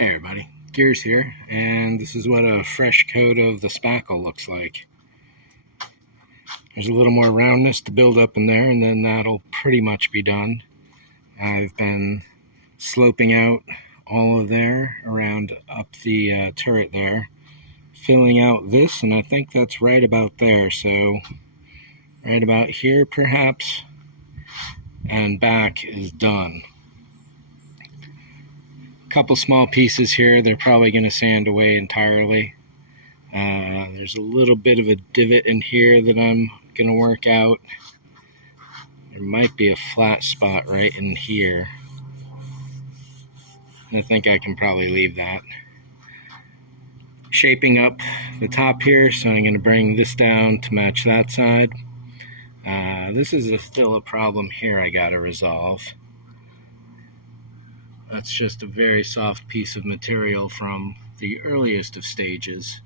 Hey everybody, Gears here, and this is what a fresh coat of the spackle looks like. There's a little more roundness to build up in there, and then that'll pretty much be done. I've been sloping out all of there around up the turret there, filling out this, and I think that's right about there, so right about here perhaps, and back is done. Couple small pieces here, they're probably going to sand away entirely. There's a little bit of a divot in here that I'm going to work out. There might be a flat spot right in here. I think I can probably leave that. Shaping up the top here, so I'm going to bring this down to match that side. This is still a problem here I got to resolve. That's just a very soft piece of material from the earliest of stages.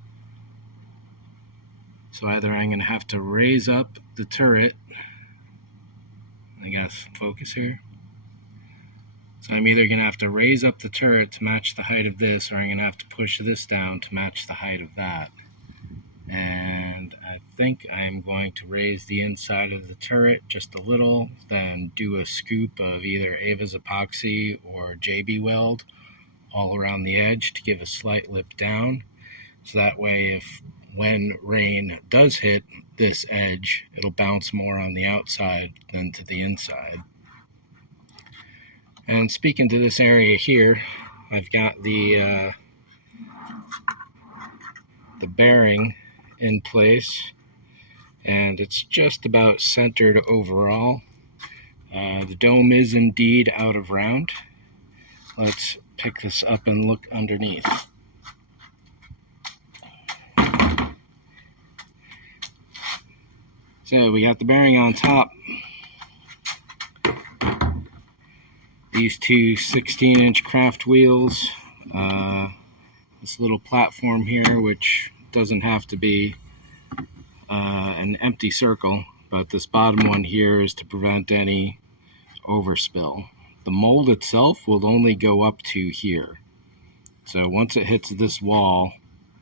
So either I'm going to have to raise up the turret. I got focus here. So I'm either going to have to raise up the turret to match the height of this, or I'm going to have to push this down to match the height of that. And I think I'm going to raise the inside of the turret just a little, then do a scoop of either Ava's epoxy or JB weld all around the edge to give a slight lip down. So that way, if when rain does hit this edge, it'll bounce more on the outside than to the inside. And speaking to this area here, I've got the bearing in place, and it's just about centered overall. The dome is indeed out of round. Let's pick this up and look underneath. So we got the bearing on top. These two 16-inch craft wheels. This little platform here, which doesn't have to be an empty circle, but this bottom one here is to prevent any overspill. The mold itself will only go up to here. So once it hits this wall,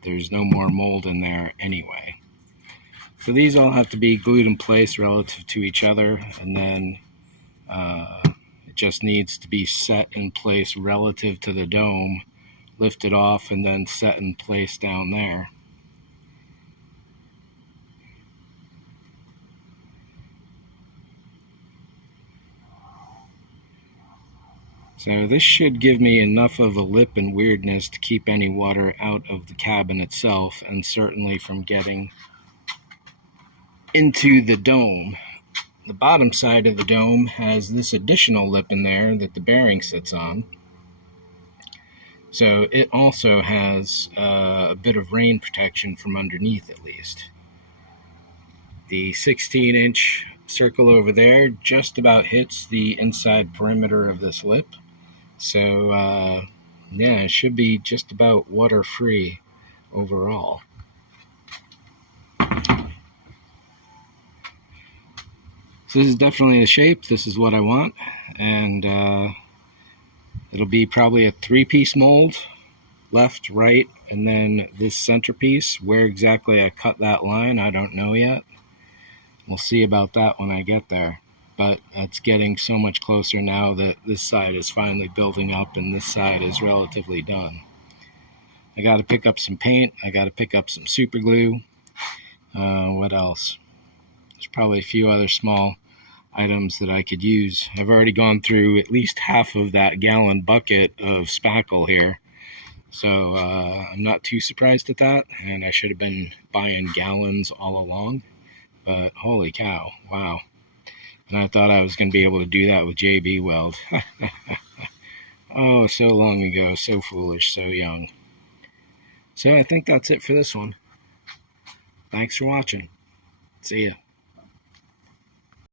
there's no more mold in there anyway. So these all have to be glued in place relative to each other, and then it just needs to be set in place relative to the dome, lifted off, and then set in place down there. So this should give me enough of a lip and weirdness to keep any water out of the cabin itself, and certainly from getting into the dome. The bottom side of the dome has this additional lip in there that the bearing sits on. So it also has a bit of rain protection from underneath at least. The 16-inch circle over there just about hits the inside perimeter of this lip. So yeah, it should be just about water-free overall. So this is definitely the shape. This is what I want, and it'll be probably a 3-piece mold, left, right, and then this centerpiece. Where exactly I cut that line, I don't know yet. We'll see about that when I get there. But that's getting so much closer now that this side is finally building up and this side is relatively done. I got to pick up some paint. I got to pick up some super glue. What else? There's probably a few other small items that I could use. I've already gone through at least half of that gallon bucket of spackle here. So I'm not too surprised at that, and I should have been buying gallons all along. But holy cow, wow. And I thought I was going to be able to do that with JB weld. Oh, so long ago, so foolish, so young. So I think that's it for this one. Thanks for watching. See ya.